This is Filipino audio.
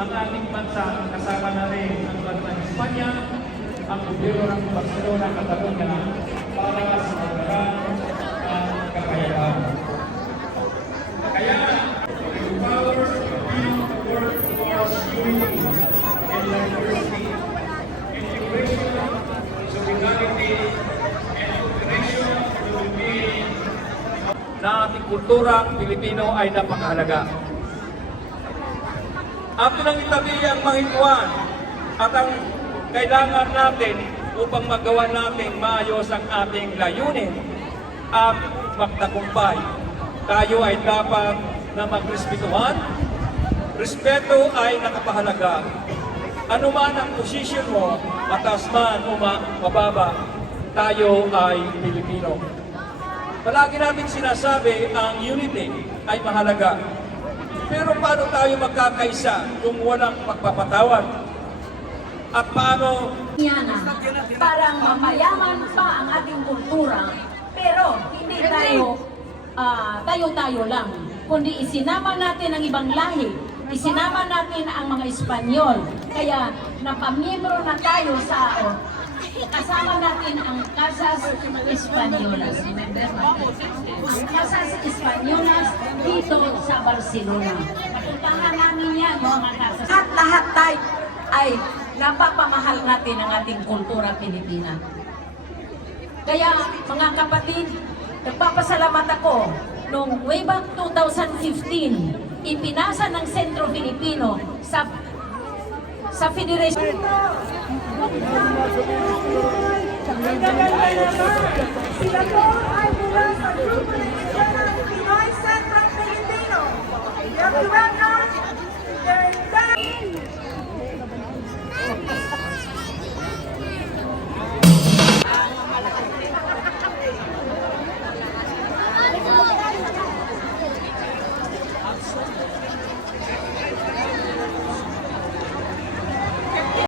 ang ating bansa, kasama na rin ang bansa ng Espanya, ang gobyerno ng Barcelona, Catalonia, para sa pagkakaan ng kakayaan. Kaya, empowers Filipino to work towards unity and diversity, integration, solidarity, and cooperation to the well-being na ating kulturang Pilipino ay napakahalaga. Atin ang itabi ang mga hituan at ang kailangan natin upang magawa natin maayos ang ating layunin at magtagumpay. Tayo ay dapat na magrespetuhan. Respeto ay nakapahalaga. Ano man ang posisyon mo, mataas man o mababa, tayo ay Pilipino. Palagi natin sinasabi ang unity ay mahalaga. Pero paano tayo magkakaisa kung walang pagpapatawad? At paano parang mamayaman pa ang ating kultura, pero hindi tayo tayo-tayo lang, kundi isinama natin ang ibang lahi, isinama natin ang mga Espanyol, kaya napamiyembro na tayo sa kasama natin ang Casas Españolas. Ang Casas Españolas dito sa Barcelona. Napuntahan namin yan, mga Casas. At lahat tayo ay napapamahal natin ang ating kultura Pilipina. Kaya mga kapatid, nagpapasalamat ako noong way back 2015, ipinasa ng Sentro Filipino sa Federation. Sila po ay mula sa Grupo ng Pinoy Centro Filipino. We welcome